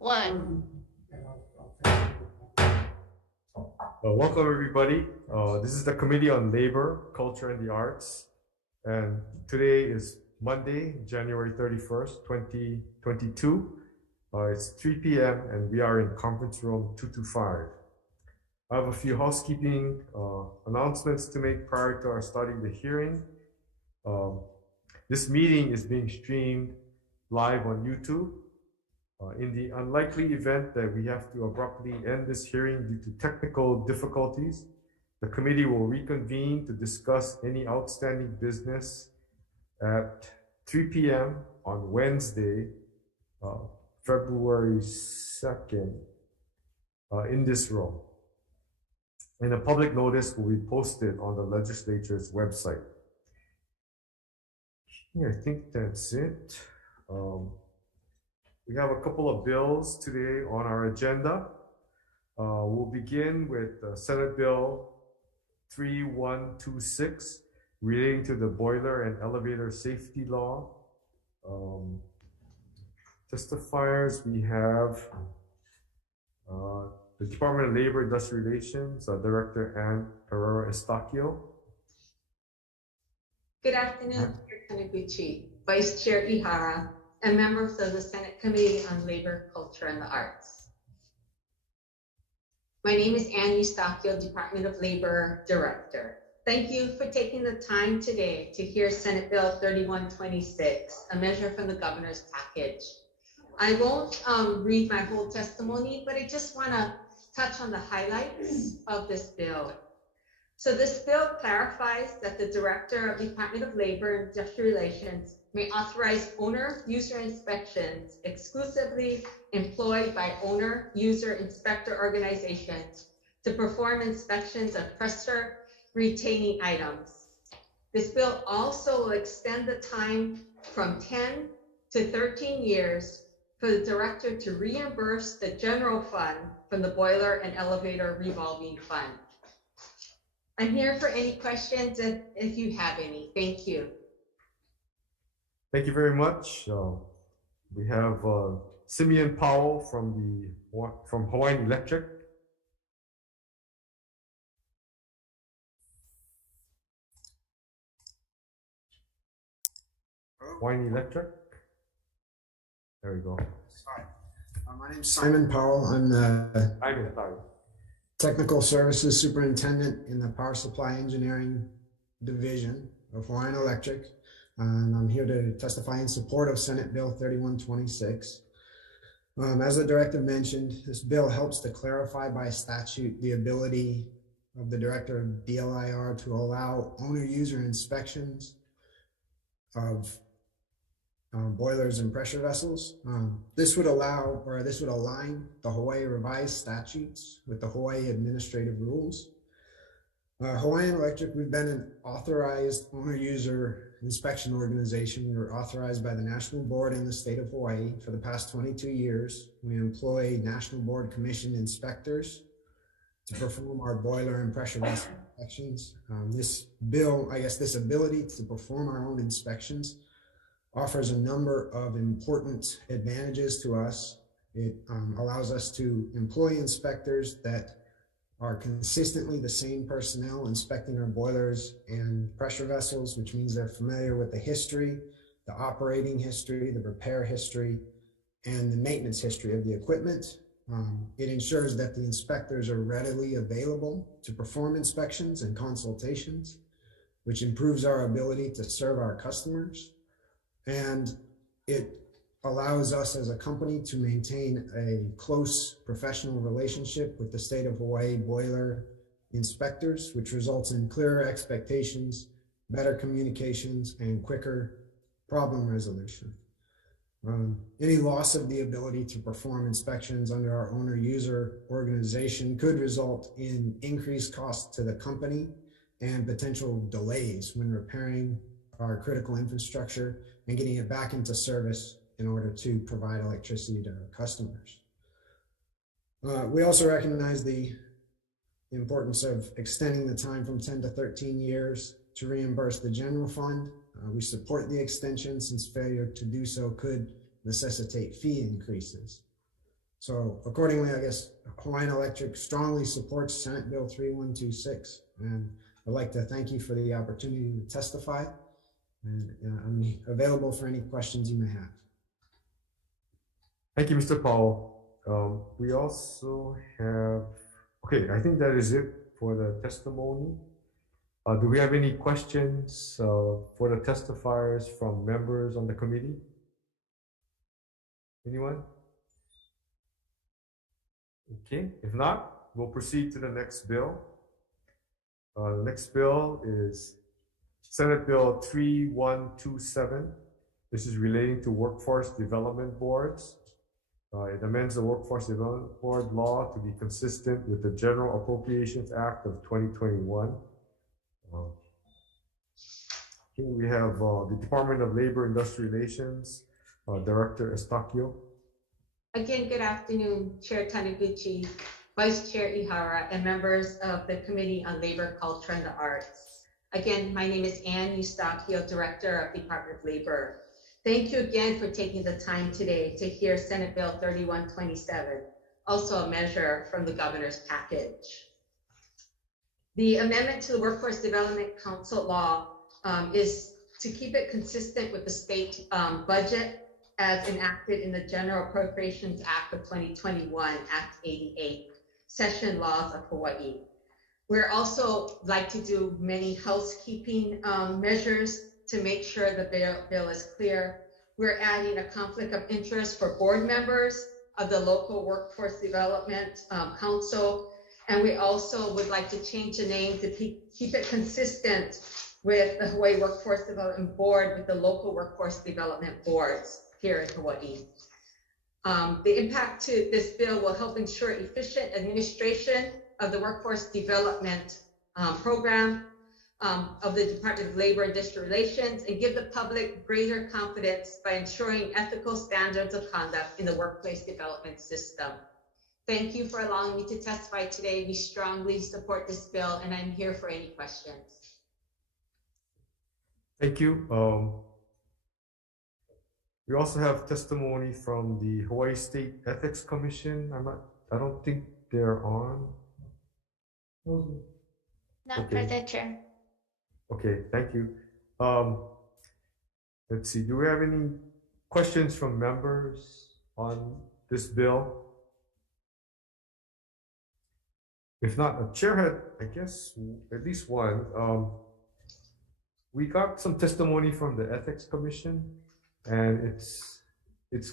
one. Welcome everybody. This is the Committee on Labor, Culture and the Arts. And today is Monday, January 31st, 2022. It's 3 p.m. and we are in conference room 225. I have a few housekeeping announcements to make prior to our starting the hearing. This meeting is being streamed live on YouTube. In the unlikely event that we have to abruptly end this hearing due to technical difficulties, the committee will reconvene to discuss any outstanding business at 3 p.m. on Wednesday, February 2nd, in this room. And a public notice will be posted on the legislature's website. Yeah, I think that's it. We have a couple of bills today on our agenda. We'll begin with Senate Bill 3126 relating to the boiler and elevator safety law. Testifiers, we have the Department of Labor and Industrial Relations, Director Ann Herrera-Estaquio. Good afternoon, Chair Taniguchi, Vice Chair Ihara, and members of the Senate Committee on Labor, Culture, and the Arts. My name is Ann Eustachio, Department of Labor Director. Thank you for taking the time today to hear Senate Bill 3126, a measure from the governor's package. I won't read my whole testimony, but I just want to touch on the highlights of this bill. So this bill clarifies that the Director of the Department of Labor and Industrial Relations may authorize owner-user inspections exclusively employed by owner-user inspector organizations to perform inspections of pressure retaining items. This bill also will extend the time from 10 to 13 years for the director to reimburse the general fund from the boiler and elevator revolving fund. I'm here for any questions if you have any. Thank you. Thank you very much. We have Simeon Powell from Hawai'i Electric. Hawai'i Electric. There we go. Hi. My name is Simon Powell. I'm the Technical Services Superintendent in the Power Supply Engineering Division of Hawai'i Electric. And I'm here to testify in support of Senate Bill 3126. As the director mentioned, this bill helps to clarify by statute the ability of the director of DLIR to allow owner-user inspections of boilers and pressure vessels. This would align the Hawaii revised statutes with the Hawaii administrative rules. Hawai'i Electric, we've been an authorized owner-user inspection organization. We were authorized by the National Board in the state of Hawaii for the past 22 years. We employ National Board commissioned inspectors to perform our boiler and pressure vessel inspections. This bill, this ability to perform our own inspections offers a number of important advantages to us. It allows us to employ inspectors that are consistently the same personnel inspecting our boilers and pressure vessels, which means they're familiar with the history, the operating history, the repair history, and the maintenance history of the equipment. It ensures that the inspectors are readily available to perform inspections and consultations, which improves our ability to serve our customers. And it allows us as a company to maintain a close professional relationship with the state of Hawaii boiler inspectors, which results in clearer expectations, better communications, and quicker problem resolution. Any loss of the ability to perform inspections under our owner-user organization could result in increased costs to the company and potential delays when repairing our critical infrastructure and getting it back into service in order to provide electricity to our customers. We also recognize the importance of extending the time from 10 to 13 years to reimburse the general fund. We support the extension since failure to do so could necessitate fee increases. So accordingly, I guess Hawaiian Electric strongly supports Senate Bill 3126. And I'd like to thank you for the opportunity to testify. And I'm available for any questions you may have. Thank you, Mr. Powell. We also have, okay, I think that is it for the testimony. Do we have any questions for the testifiers from members on the committee? Anyone? Okay, if not, we'll proceed to the next bill. The next bill is Senate Bill 3127. This is relating to workforce development boards. It amends the Workforce Development Board law to be consistent with the General Appropriations Act of 2021. Here we have the Department of Labor Industrial Relations, Director Estaquio. Again, good afternoon, Chair Taniguchi, Vice Chair Ihara, and members of the Committee on Labor, Culture, and the Arts. Again, my name is Ann Eustachio, Director of Department of Labor. Thank you again for taking the time today to hear Senate Bill 3127, also a measure from the governor's package. The amendment to the Workforce Development Council law is to keep it consistent with the state budget as enacted in the General Appropriations Act of 2021, Act 88, Session Laws of Hawaii. We're also like to do many housekeeping measures to make sure that the bill is clear. We're adding a conflict of interest for board members of the local Workforce Development Council. And we also would like to change the name to keep it consistent with the Hawaii Workforce Development Board with the local workforce development boards here in Hawaii. The impact to this bill will help ensure efficient administration of the workforce development program of the Department of Labor and Industrial Relations, and give the public greater confidence by ensuring ethical standards of conduct in the workplace development system. Thank you for allowing me to testify today. We strongly support this bill, and I'm here for any questions. Thank you. We also have testimony from the Hawaii State Ethics Commission. I don't think they're on. Not present, Chair. Okay, thank you. Let's see, do we have any questions from members on this bill? If not, the chair had, I guess, at least one. We got some testimony from the Ethics Commission, and it's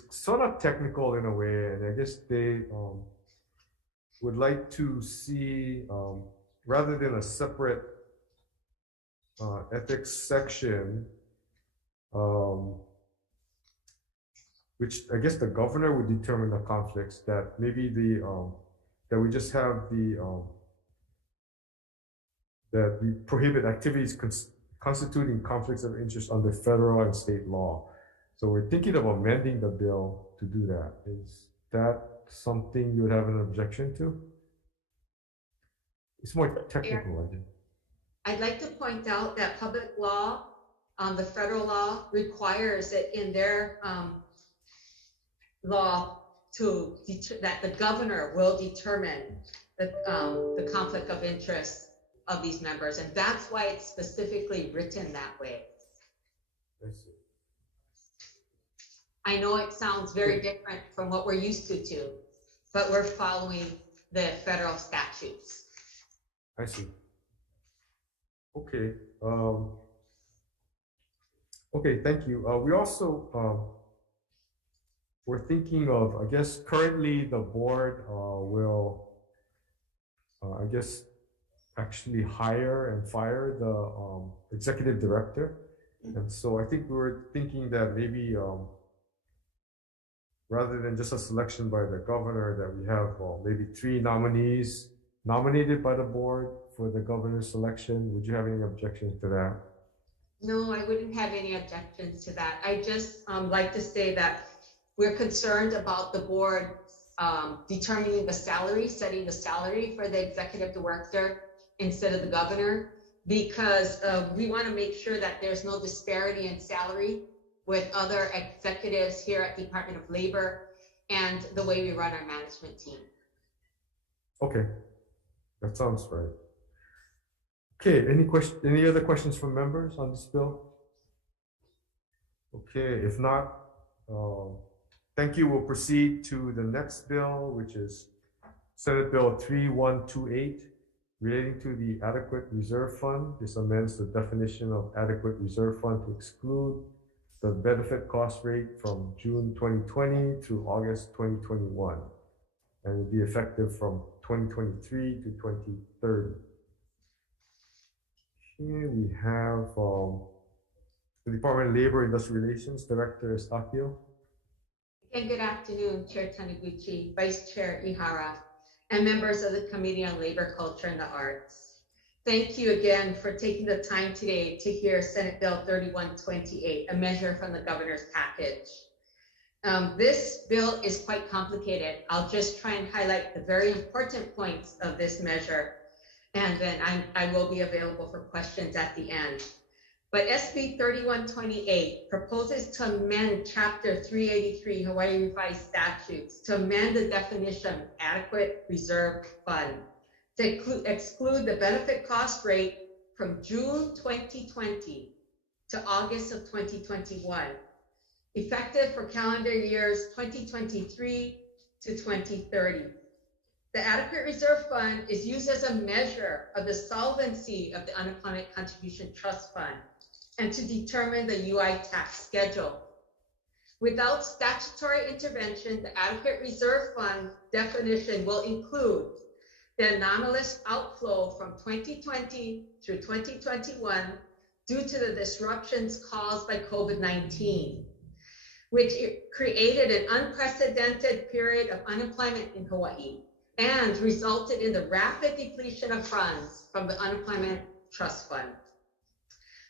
sort of technical in a way, and I guess they would like to see, rather than a separate ethics section, which I guess the governor would determine the conflicts, that maybe that we just have that we prohibit activities constituting conflicts of interest under federal and state law. So we're thinking of amending the bill to do that. Is that something you would have an objection to? It's more technical, I think. I'd like to point out that public law, the federal law, requires it in their law that the governor will determine the conflict of interest of these members, and that's why it's specifically written that way. I see. I know it sounds very different from what we're used to, but we're following the federal statutes. I see. Okay. Okay, thank you. We also we're thinking of, I guess currently the board will, I guess, actually hire and fire the executive director. And so I think we were thinking that maybe rather than just a selection by the governor, that we have maybe 3 nominees nominated by the board for the governor's selection. Would you have any objections to that? No, I wouldn't have any objections to that. I just like to say that we're concerned about the board determining the salary, setting the salary for the executive director instead of the governor, because we want to make sure that there's no disparity in salary with other executives here at Department of Labor. and the way we run our management team. Okay, that sounds right. Okay, any other questions from members on this bill? Okay, if not, thank you. We'll proceed to the next bill, which is Senate Bill 3128, relating to the Adequate Reserve Fund. This amends the definition of adequate reserve fund to exclude the benefit cost rate from June 2020 through August 2021, and will be effective from 2023 to 2030. Here we have the Department of Labor and Industrial Relations Director Estakio. And good afternoon, Chair Taniguchi, Vice Chair Ihara, and members of the Committee on Labor, Culture, and the Arts. Thank you again for taking the time today to hear Senate Bill 3128, a measure from the governor's package. This bill is quite complicated. I'll just try and highlight the very important points of this measure, and then I will be available for questions at the end. But SB 3128 proposes to amend Chapter 383 Hawaii Revised Statutes to amend the definition of adequate reserve fund to exclude the benefit cost rate from June 2020 to August of 2021, effective for calendar years 2023 to 2030. The Adequate Reserve Fund is used as a measure of the solvency of the Unemployment Contribution Trust Fund and to determine the UI tax schedule. Without statutory intervention, the Adequate Reserve Fund definition will include the anomalous outflow from 2020 through 2021 due to the disruptions caused by COVID-19, which created an unprecedented period of unemployment in Hawaii and resulted in the rapid depletion of funds from the Unemployment Trust Fund.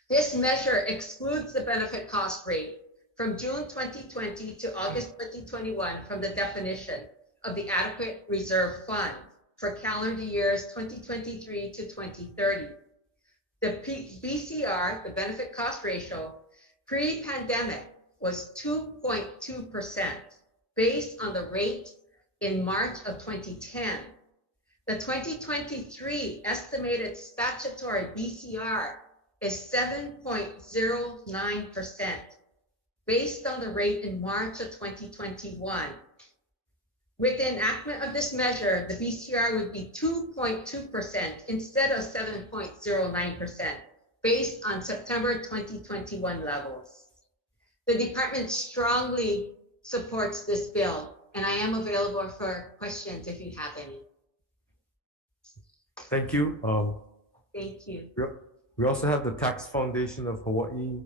This measure excludes the benefit cost rate from June 2020 to August 2021 from the definition of the Adequate Reserve Fund for calendar years 2023 to 2030. The BCR, the benefit cost ratio, pre-pandemic was 2.2% based on the rate in March of 2010. The 2023 estimated statutory BCR is 7.09% based on the rate in March of 2021. With the enactment of this measure, the BCR would be 2.2% instead of 7.09% based on September 2021 levels. The department strongly supports this bill, and I am available for questions if you have any. Thank you. Thank you. We also have the Tax Foundation of Hawaii.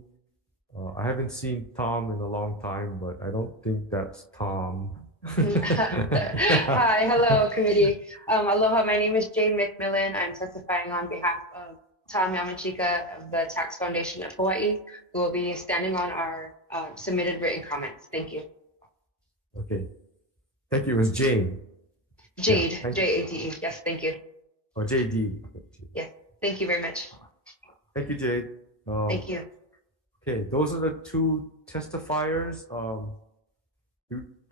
I haven't seen Tom in a long time, but I don't think that's Tom. Hi, hello, committee. Aloha, my name is Jane McMillan. I'm testifying on behalf of Tom Yamachika of the Tax Foundation of Hawaii, who will be standing on our submitted written comments. Thank you. Okay. Thank you. It was Jane. Jade, yeah, J-A-D-E. Yes, thank you. Oh, J-D. Yeah, thank you very much. Thank you, Jade. Thank you. Okay, those are the two testifiers.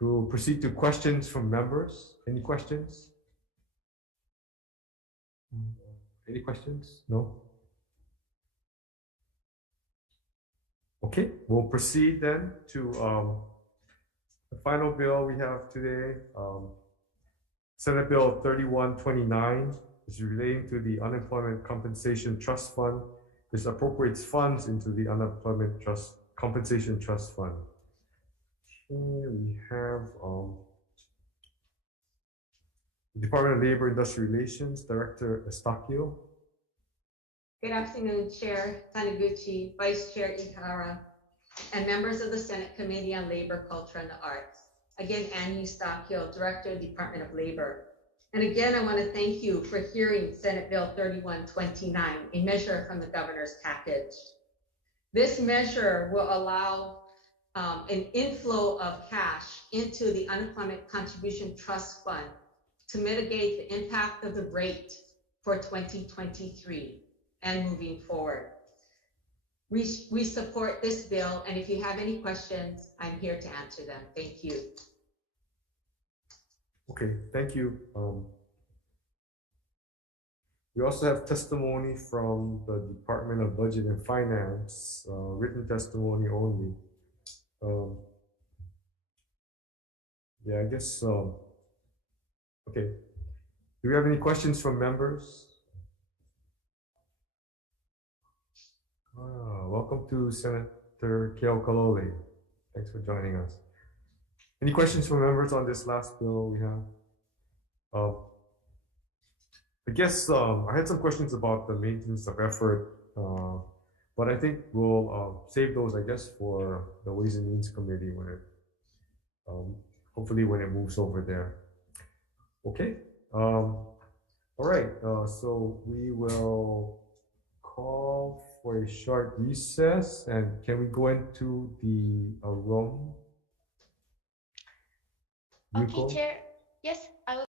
We'll proceed to questions from members. Any questions? Any questions? No? Okay, we'll proceed then to the final bill we have today. Senate Bill 3129 is relating to the Unemployment Compensation Trust Fund. This appropriates funds into the Unemployment Compensation Trust Fund. Here we have the Department of Labor and Industrial Relations Director Estakio. Good afternoon, Chair Taniguchi, Vice Chair Ihara, and members of the Senate Committee on Labor, Culture, and the Arts. Again, Annie Estakio, Director of the Department of Labor. And again, I want to thank you for hearing Senate Bill 3129, a measure from the governor's package. This measure will allow an inflow of cash into the Unemployment Contribution Trust Fund to mitigate the impact of the rate for 2023 and moving forward. We support this bill, and if you have any questions, I'm here to answer them. Thank you. Okay, thank you. We also have testimony from the Department of Budget and Finance, written testimony only. Yeah, I guess, okay. Do we have any questions from members? Welcome to Senator Keo Kalole. Thanks for joining us. Any questions from members on this last bill we have? I guess I had some questions about the maintenance of effort, but I think we'll save those, I guess, for the Ways and Means Committee when it, hopefully when it moves over there. Okay. All right. So we will call for a short recess, and can we go into the room? Okay, Chair. Yes, I will.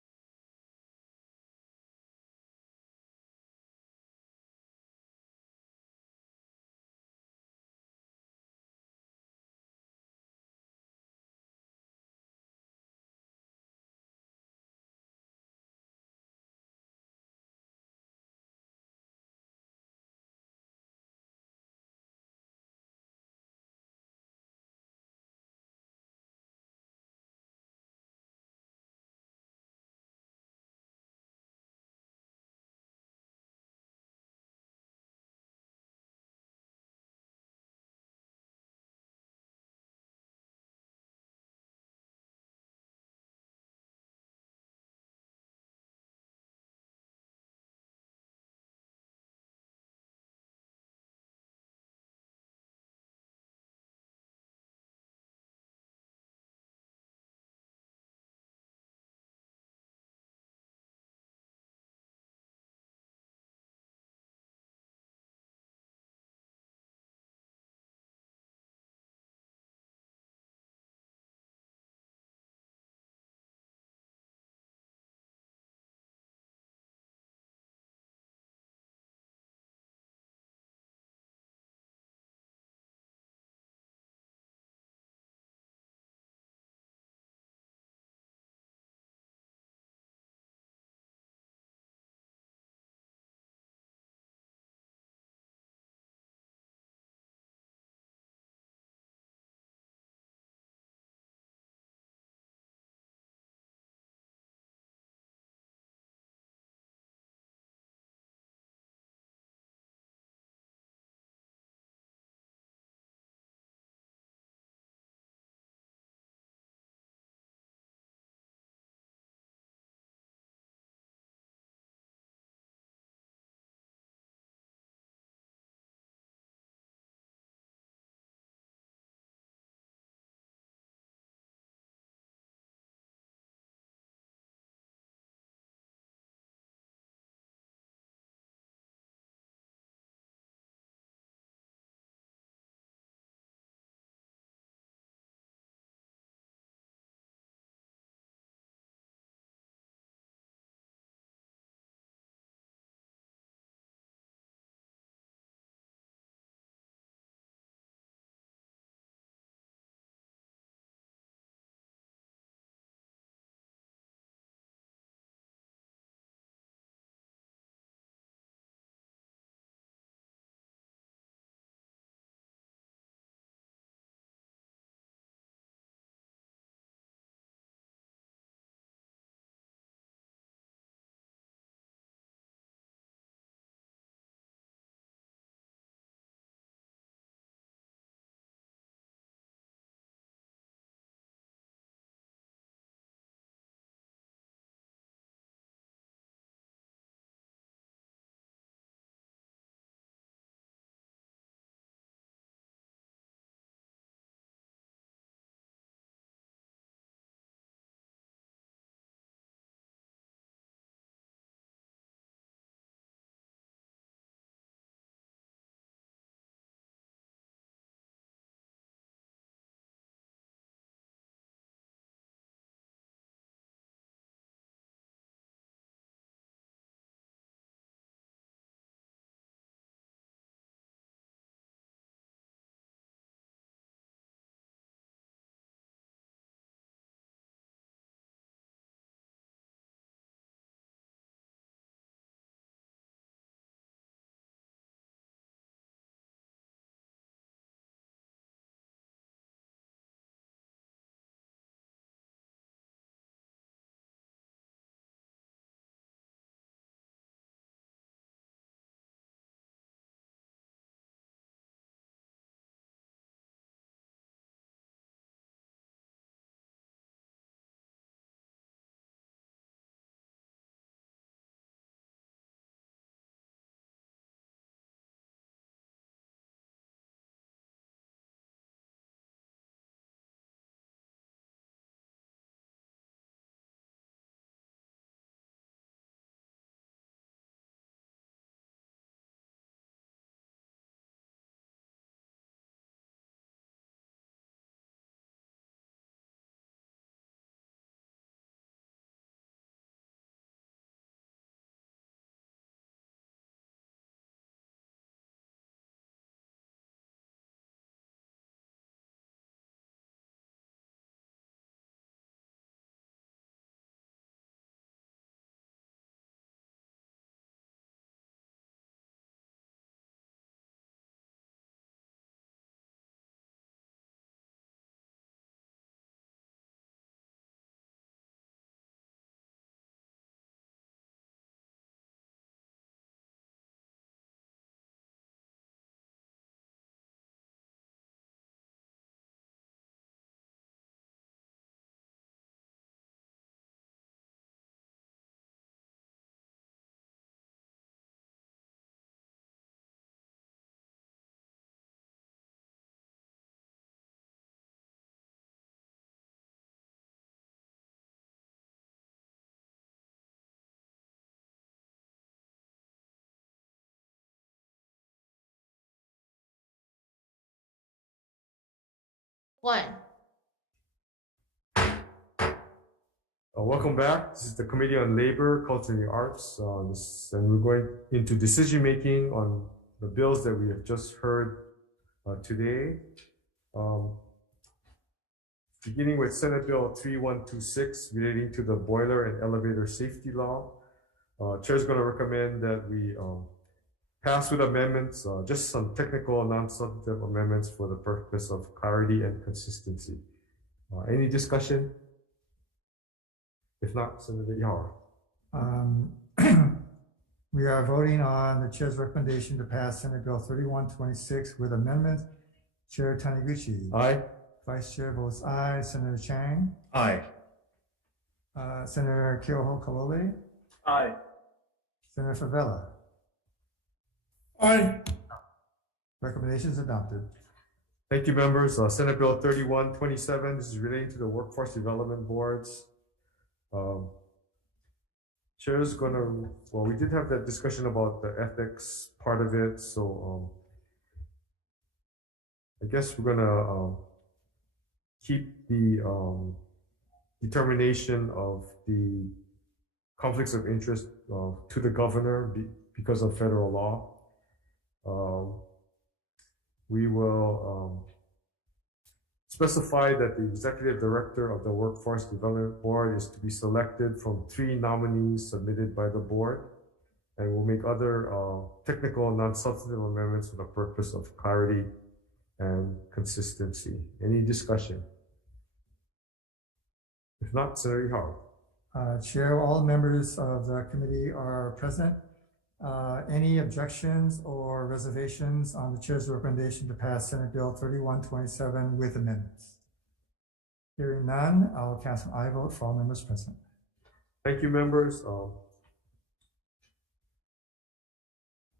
1. Welcome back. This is the Committee on Labor, Culture, and the Arts, and we're going into decision making on the bills that we have just heard today. Beginning with Senate Bill 3126 relating to the boiler and elevator safety law. Chair is going to recommend that we pass with amendments, just some technical, non-substantive amendments for the purpose of clarity and consistency. Any discussion? If not, Senator Ihara. We are voting on the chair's recommendation to pass Senate Bill 3126 with amendments. Chair Taniguchi. Aye. Vice Chair votes aye. Senator Chang. Aye. Senator Kyoho Kalole. Aye. Senator Favela. Aye. Recommendations adopted. Thank you, members. Senate Bill 3127, this is relating to the workforce development boards. Chair is going to, well, we did have that discussion about the ethics part of it, so I guess we're going to keep the determination of the conflicts of interest to the governor because of federal law. We will specify that the executive director of the Workforce Development Board is to be selected from 3 nominees submitted by the board, and we'll make other technical, non-substantive amendments for the purpose of clarity and consistency. Any discussion? If not, Senator Ihara. Chair, all members of the committee are present. Any objections or reservations on the chair's recommendation to pass Senate Bill 3127 with amendments? Hearing none, I will cast an aye vote for all members present. Thank you, members.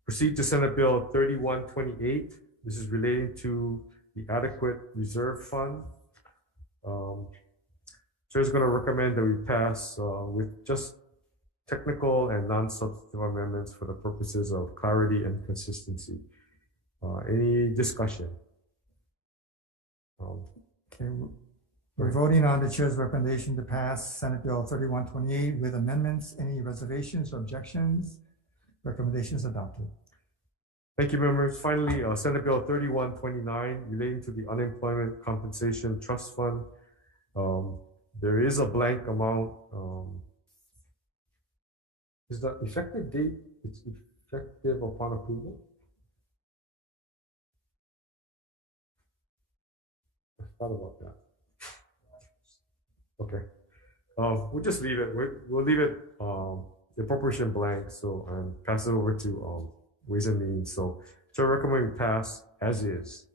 Proceed to Senate Bill 3128. This is relating to the adequate reserve fund. Chair is going to recommend that we pass with just technical and non-substantive amendments for the purposes of clarity and consistency. Any discussion? Okay, we're voting on the chair's recommendation to pass Senate Bill 3128 with amendments. Any reservations or objections? Recommendations adopted. Thank you, members. Finally, Senate Bill 3129 relating to the Unemployment Compensation Trust Fund. There is a blank amount. Is the effective date, it's effective upon approval? I thought about that. Okay. We'll just leave it. We'll leave it the appropriation blank, so and pass it over to Ways and Means. So I recommend we pass as is.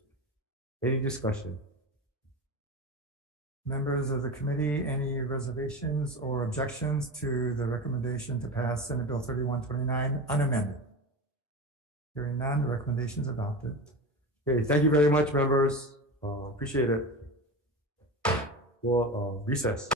Any discussion? Members of the committee, any reservations or objections to the recommendation to pass Senate Bill 3129 unamended? Hearing none, the recommendation is adopted. Okay, thank you very much, members. Appreciate it. We'll recess.